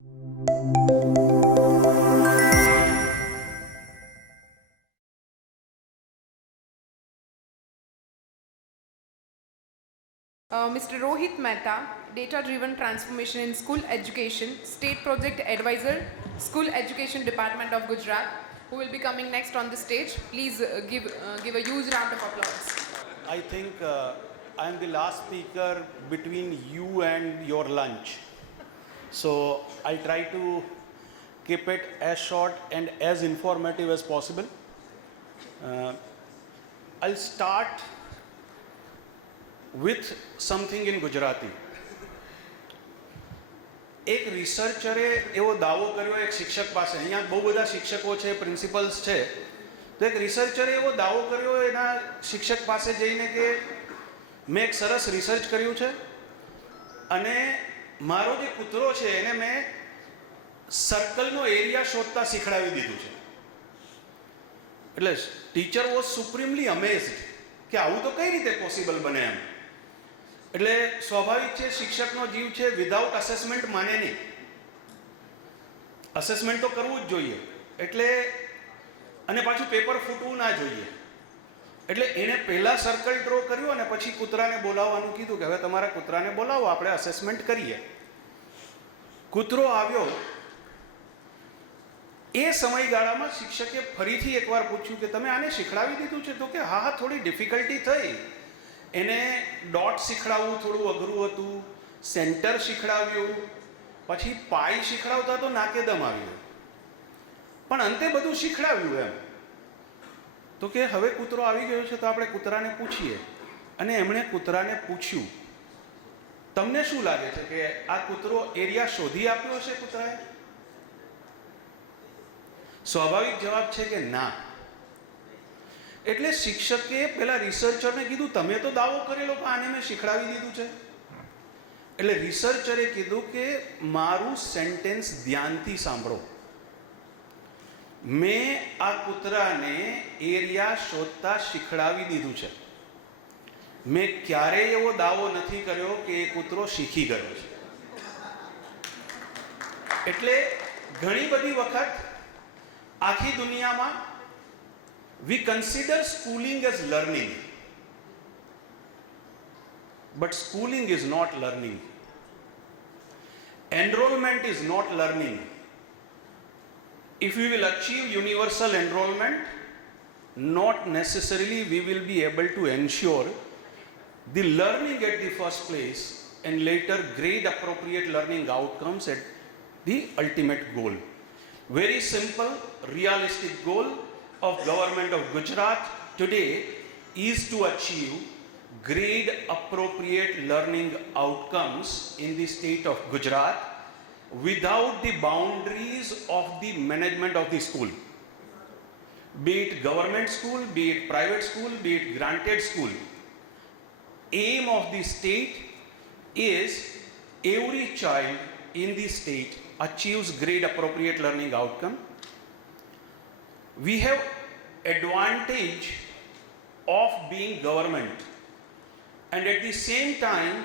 Mr. Rohit Mehta, Data-Driven Transformation in School Education, State Project Advisor, School Education Department of Gujarat, who will be coming next on the stage. Please give a huge round of applause. I think I am the last speaker between you and your lunch. So I'll try to keep it as short and as informative as possible. I'll start with something in Gujarati. એક રિસર્ચરે એવો દાવો કર્યો એક શિક્ષક પાસે, અહીંયા બહુ બધા શિક્ષકો છે, પ્રિન્સિપલ્સ છે, તો એક રિસર્ચરે એવો દાવો કર્યો એના શિક્ષક પાસે જઈને કે મેં એક સરસ રિસર્ચ કર્યું છે અને મારો જે કૂતરો છે એને મેં સર્કલનો એરિયા શોધતા શીખડાવી દીધું છે. એટલે ટીચર વોઝ સુપ્રીમલી અમેઝડ કે આવું તો કઈ રીતે પોસિબલ બને એમ. એટલે સ્વાભાવિક છે, શિક્ષકનો જીવ છે, વિધાઉટ અસેસમેન્ટ માને નહીં. અસેસમેન્ટ તો કરવું જ જોઈએ. એટલે અને પાછું પેપર ફૂટવું ના જોઈએ. એટલે એણે પહેલાં સર્કલ ડ્રો કર્યું અને પછી કૂતરાને બોલાવવાનું કીધું કે હવે તમારા કૂતરાને બોલાવો, આપણે અસેસમેન્ટ કરીએ. કૂતરો આવ્યો. એ સમયગાળામાં શિક્ષકે ફરીથી એકવાર પૂછ્યું કે તમે આને શીખડાવી દીધું છે? તો કે હા હા, થોડી ડિફિકલ્ટી થઈ. એને ડોટ શીખડાવવું થોડું અઘરું હતું, સેન્ટર શીખડાવ્યું, પછી પાઈ શીખડાવતા તો નાકેદમ આવ્યું, પણ અંતે બધું શીખડાવ્યું એમ. તો કે હવે કૂતરો આવી ગયો છે તો આપણે કૂતરાને પૂછીએ. અને એમણે કૂતરાને પૂછ્યું, તમને શું લાગે છે કે આ કૂતરો એરિયા શોધી આપ્યો હશે કૂતરાએ? સ્વાભાવિક જવાબ છે કે ના. એટલે શિક્ષકે પેલા રિસર્ચરને કીધું તમે તો દાવો કરેલો કે આને મેં શીખડાવી દીધું છે. એટલે રિસર્ચરે કીધું કે મારું સેન્ટેન્સ ધ્યાનથી સાંભળો. મેં આ કૂતરાને એરિયા શોધતા શીખડાવી દીધું છે. મેં ક્યારેય એવો દાવો નથી કર્યો કે એ કૂતરો શીખી ગયો છે. એટલે ઘણી બધી વખત આખી દુનિયામાં we consider schooling as learning, but schooling is not learning. Enrollment is not learning. If we will achieve universal enrollment, not necessarily we will be able to ensure the learning at the first place and later grade appropriate learning outcomes at the ultimate goal. Very simple, realistic goal of Government of Gujarat today is to achieve grade appropriate learning outcomes in the state of Gujarat without the boundaries of the management of the school. Be it government school, be it private school, be it granted school. Aim of the state is every child in the state achieves grade appropriate learning outcome. We have advantage of being government, and at the same time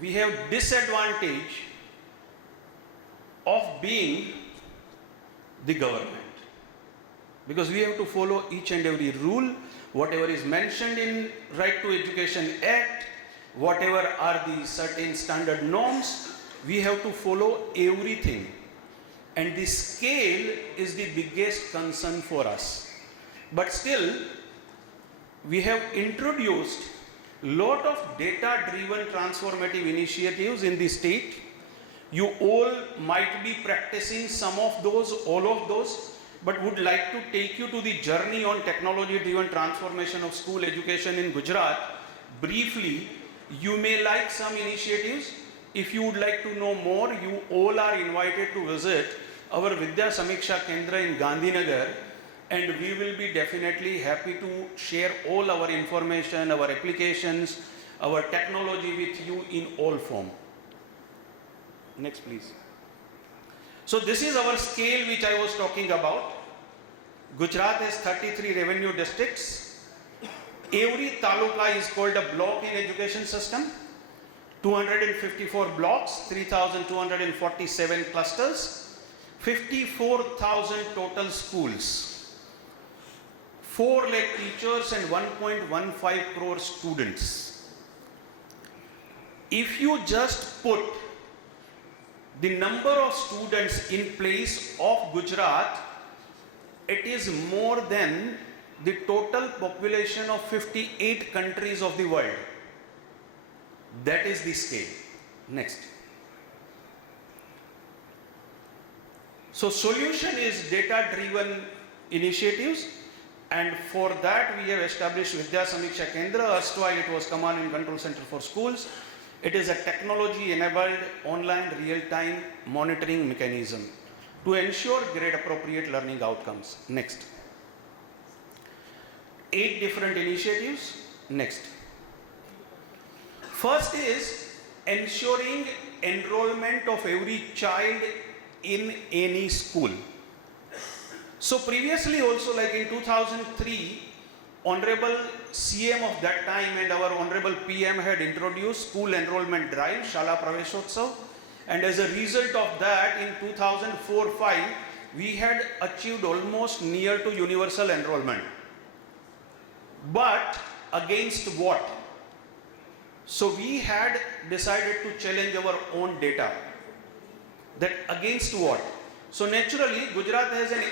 we have disadvantage of being the government, because we have to follow each and every rule, whatever is mentioned in Right to Education Act, whatever are the certain standard norms, we have to follow everything. And the scale is the biggest concern for us. But still, we have introduced lot of data-driven transformative initiatives in the state. You all might be practicing some of those, all of those, but would like to take you to the journey on technology-driven transformation of school education in Gujarat. Briefly, you may like some initiatives. If you would like to know more, you all are invited to visit our Vidya Samiksha Kendra in Gandhinagar, and we will be definitely happy to share all our information, our applications, our technology with you in all form. Next, please. So this is our scale which I was talking about. Gujarat has 33 revenue districts. Every taluka is called a block in education system. 254 blocks, 3,247 clusters, 54,000 total schools, 4 lakh teachers and 1.15 crore students. If you just put the number of students in place of Gujarat, it is more than the total population of 58 countries of the world. That is the scale. Next. So solution is data-driven initiatives, and for that we have established Vidya Samiksha Kendra. Erstwhile it was Command and Control Center for Schools. It is a technology-enabled online real-time monitoring mechanism to ensure grade-appropriate learning outcomes. Next. 8 different initiatives. Next. First is ensuring enrollment of every child in any school. So previously also, like in 2003, Honorable CM of that time and our Honorable PM had introduced school enrollment drive, Shala Praveshotsav, and as a result of that in 2004-05, we had achieved almost near to universal enrollment. But against what? So we had decided to challenge our own data. That against what? So naturally Gujarat has an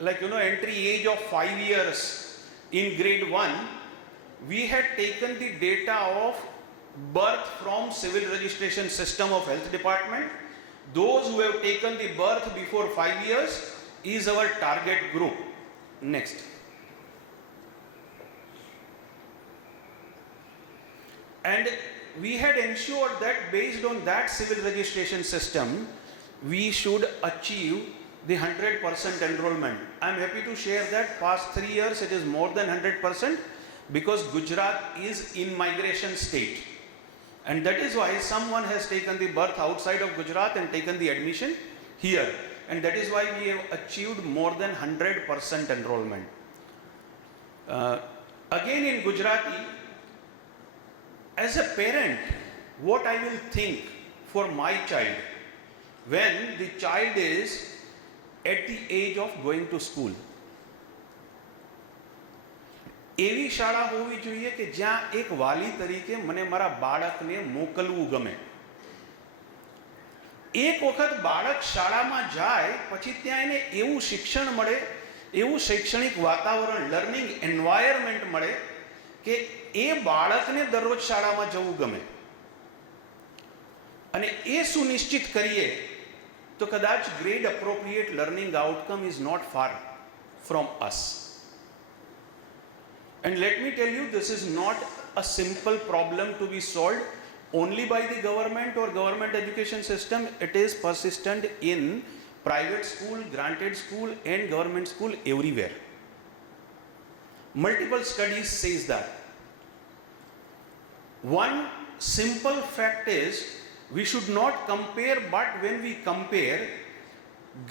entry age of 5 years in grade 1. We had taken the data of birth from civil registration system of health department. Those who have taken the birth before 5 years is our target group. Next. And we had ensured that based on that civil registration system, we should achieve the 100% enrollment. I am happy to share that past 3 years it is more than 100% because Gujarat is in migration state. And that is why someone has taken the birth outside of Gujarat and taken the admission here. And that is why we have achieved more than 100% enrollment. Again in Gujarati, as a parent, what I will think for my child when the child is at the age of going to school. એવી શાળા હોવી જોઈએ કે જ્યાં એક વાલી તરીકે મને મારા બાળકને મોકલવું ગમે. એક વખત બાળક શાળામાં જાય પછી ત્યાં એને એવું શિક્ષણ મળે, એવું શૈક્ષણિક વાતાવરણ, લર્નિંગ એન્વાયરમેન્ટ મળે કે એ બાળકને દરરોજ શાળામાં જવું ગમે. અને એ સુનિશ્ચિત કરીએ તો કદાચ grade appropriate learning outcome is not far from us. And let me tell you, this is not a simple problem to be solved only by the government or government education system. It is persistent in private school, granted school and government school everywhere. Multiple studies says that. One simple fact is we should not compare, but when we compare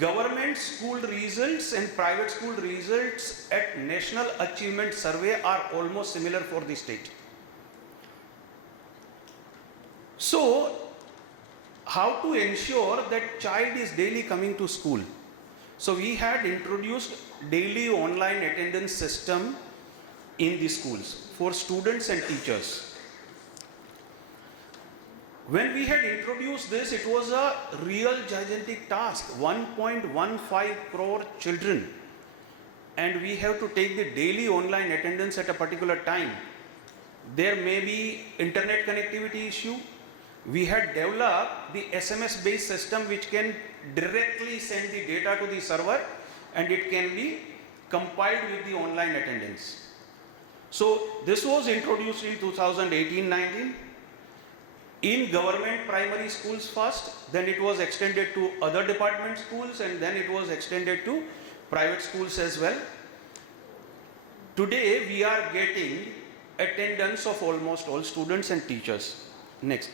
government school results and private school results at National Achievement Survey are almost similar for the state. So, how to ensure that child is daily coming to school? So, we had introduced daily online attendance system in the schools for students and teachers. When we had introduced this, it was a real gigantic task, 1.15 crore children, and we have to take the daily online attendance at a particular time. There may be internet connectivity issue. We had developed the SMS based system which can directly send the data to the server and it can be compiled with the online attendance. So this was introduced in 2018-19. In government primary schools first, then it was extended to other department schools and then it was extended to private schools as well. Today we are getting attendance of almost all students and teachers. Next.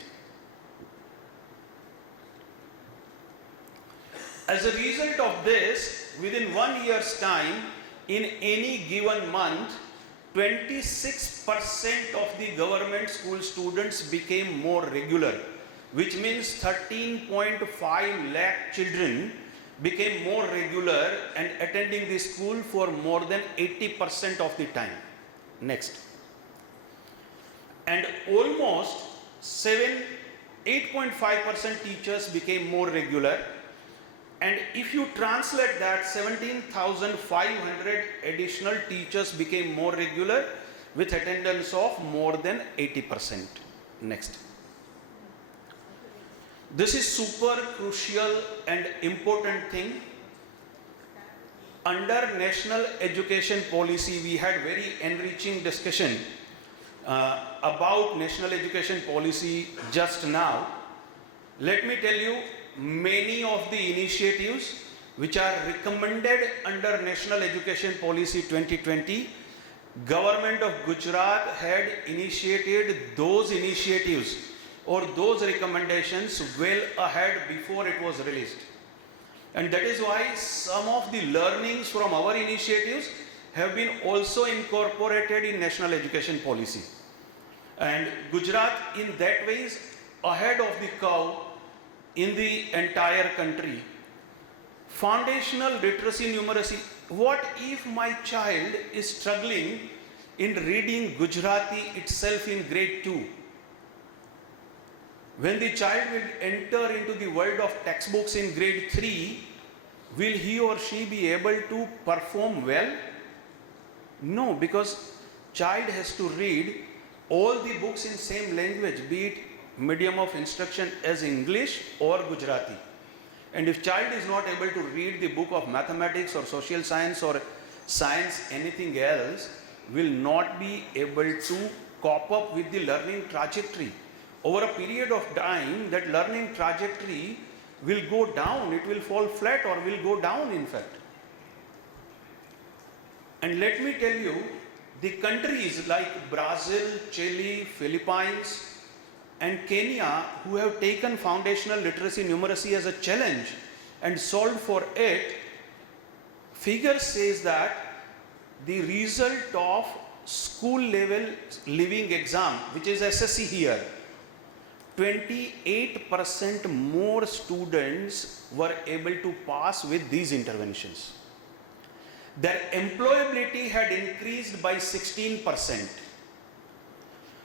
As a result of this, within 1 year's time, in any given month, 26% of the government school students became more regular, which means 13.5 lakh children became more regular and attending the school for more than 80% of the time. Next. And almost 8.5% teachers became more regular. And if you translate that, 17,500 additional teachers became more regular with attendance of more than 80%. Next. This is super crucial and important thing. Under national education policy, we had very enriching discussion about national education policy just now. Let me tell you, many of the initiatives which are recommended under National Education Policy 2020, Government of Gujarat had initiated those initiatives or those recommendations well ahead before it was released. And that is why some of the learnings from our initiatives have been also incorporated in National Education Policy. And Gujarat in that way is ahead of the curve in the entire country. Foundational literacy numeracy. What if my child is struggling in reading Gujarati itself in grade 2? When the child will enter into the world of textbooks in grade 3, will he or she be able to perform well? No, because child has to read all the books in same language, be it medium of instruction as English or Gujarati. And if child is not able to read the book of mathematics or social science or science, anything else, will not be able to cope up with the learning trajectory. Over a period of time, that learning trajectory will go down, it will fall flat or will go down in fact. And let me tell you, the countries like Brazil, Chile, Philippines and Kenya, who have taken foundational literacy numeracy as a challenge and solved for it, figure says that the result of school level living exam, which is SSC here, 28% more students were able to pass with these interventions. Their employability had increased by 16%.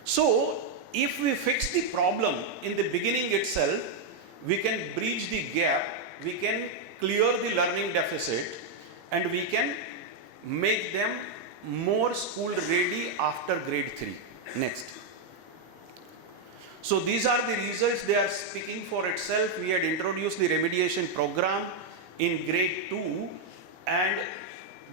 So, if we fix the problem in the beginning itself, we can bridge the gap, we can clear the learning deficit, and we can make them more school ready after grade 3. Next. So these are the results, they are speaking for itself. We had introduced the remediation program in grade 2 and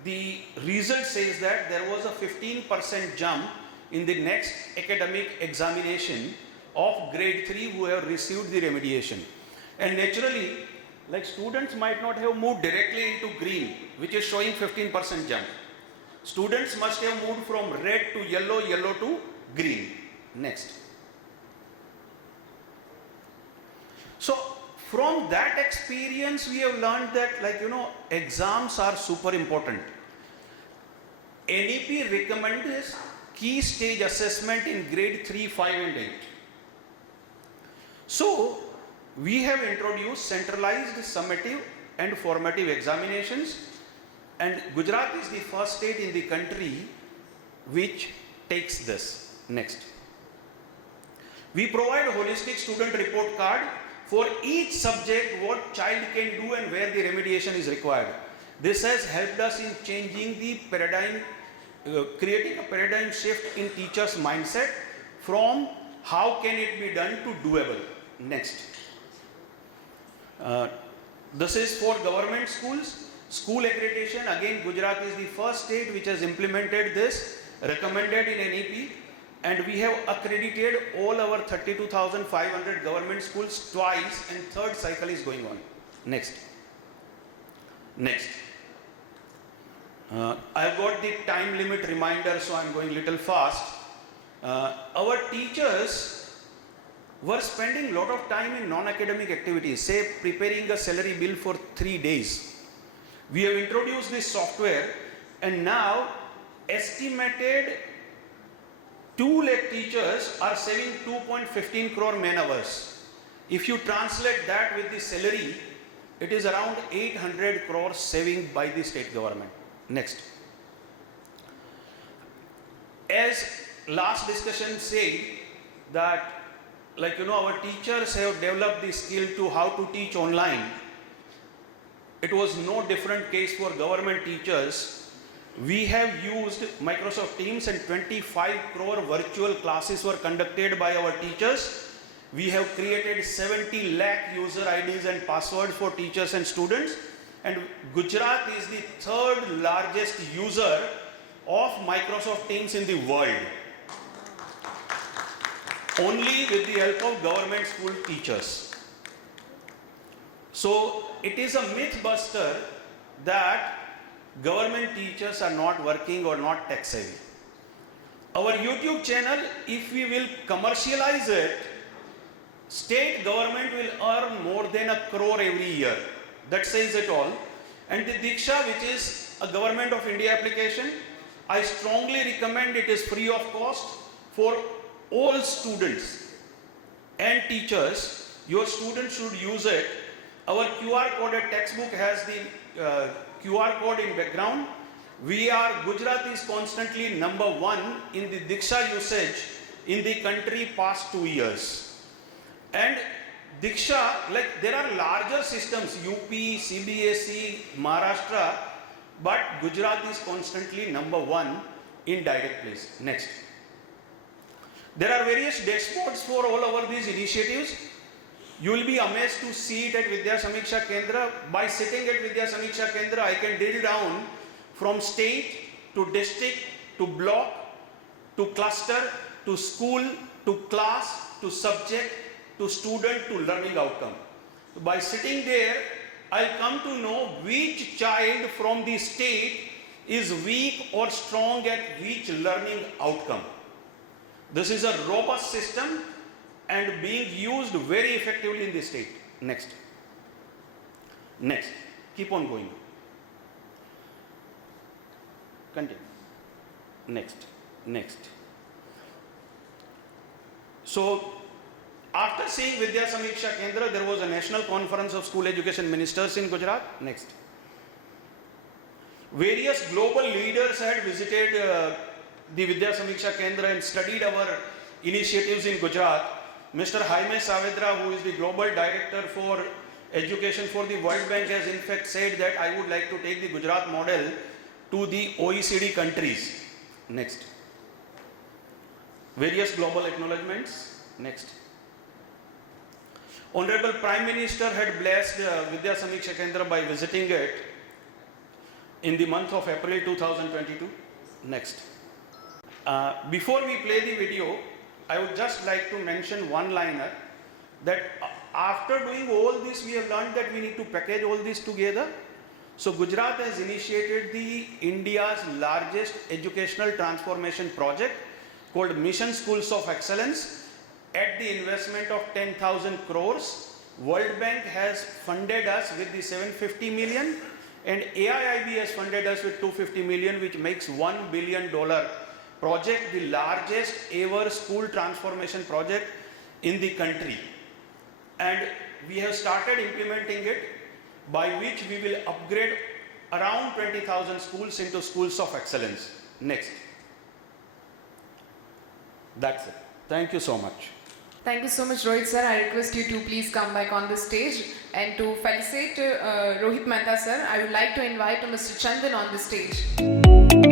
the result says that there was a 15% jump in the next academic examination of grade 3 who have received the remediation. And naturally, like students might not have moved directly into green, which is showing 15% jump. Students must have moved from red to yellow, yellow to green. Next. So from that experience, we have learned that, exams are super important. NEP recommends key stage assessment in grade 3, 5 and 8. So we have introduced centralized summative and formative examinations, and Gujarat is the first state in the country which takes this. Next. We provide holistic student report card for each subject, what child can do and where the remediation is required. This has helped us in changing the paradigm, creating a paradigm shift in teachers' mindset from how can it be done to doable. Next. This is for government schools. School accreditation, again Gujarat is the first state which has implemented this, recommended in NEP, and we have accredited all our 32,500 government schools twice, and third cycle is going on. Next. Next. I've got the time limit reminder, so I'm going little fast. Our teachers were spending a lot of time in non-academic activities, say preparing a salary bill for 3 days. We have introduced this software, and now estimated 2 lakh teachers are saving 2.15 crore man hours. If you translate that with the salary, it is around 800 crores saving by the state government. Next. As last discussion said that, like our teachers have developed the skill to how to teach online. It was no different case for government teachers. We have used Microsoft Teams and 25 crore virtual classes were conducted by our teachers. We have created 70 lakh user IDs and passwords for teachers and students. And Gujarat is the 3rd largest user of Microsoft Teams in the world. Only with the help of government school teachers. So it is a myth buster that government teachers are not working or not tech savvy. Our YouTube channel, if we will commercialize it, state government will earn more than 1 crore every year. That says it all. And the Diksha, which is a Government of India application, I strongly recommend it is free of cost for all students and teachers. Your students should use it. Our QR coded textbook has the QR code in background. Gujarat is constantly number 1 in the Diksha usage in the country past 2 years. And Diksha, like there are larger systems, UP, CBSE, Maharashtra, but Gujarat is constantly number 1 in direct place. Next. There are various dashboards for all over these initiatives. You will be amazed to see it at Vidya Samiksha Kendra. By sitting at Vidya Samiksha Kendra, I can drill down from state to district to block to cluster to school to class to subject to student to learning outcome. So by sitting there, I'll come to know which child from the state is weak or strong at which learning outcome. This is a robust system and being used very effectively in the state. Next. Next. Keep on going. Continue. Next. Next. So, after seeing Vidya Samiksha Kendra, there was a National Conference of School Education Ministers in Gujarat. Next. Various global leaders had visited the Vidya Samiksha Kendra and studied our initiatives in Gujarat. Mr. Jaime Saavedra, who is the Global Director for Education for the World Bank, has in fact said that I would like to take the Gujarat model to the OECD countries. Next. Various global acknowledgements. Next. Honorable Prime Minister had blessed Vidya Samiksha Kendra by visiting it in the month of April 2022. Next. Before we play the video, I would just like to mention one liner that after doing all this, we have learned that we need to package all this together. So Gujarat has initiated the India's largest educational transformation project called Mission Schools of Excellence at the investment of 10,000 crores. World Bank has funded us with the 750 million and AIIB has funded us with 250 million, which makes $1 billion project, the largest ever school transformation project in the country. And we have started implementing it, by which we will upgrade around 20,000 schools into schools of excellence. Next. That's it. Thank you so much. Thank you so much, Rohit sir. I request you to please come back on the stage. And to felicitate Rohit Mehta sir, I would like to invite Mr. Chandan on the stage.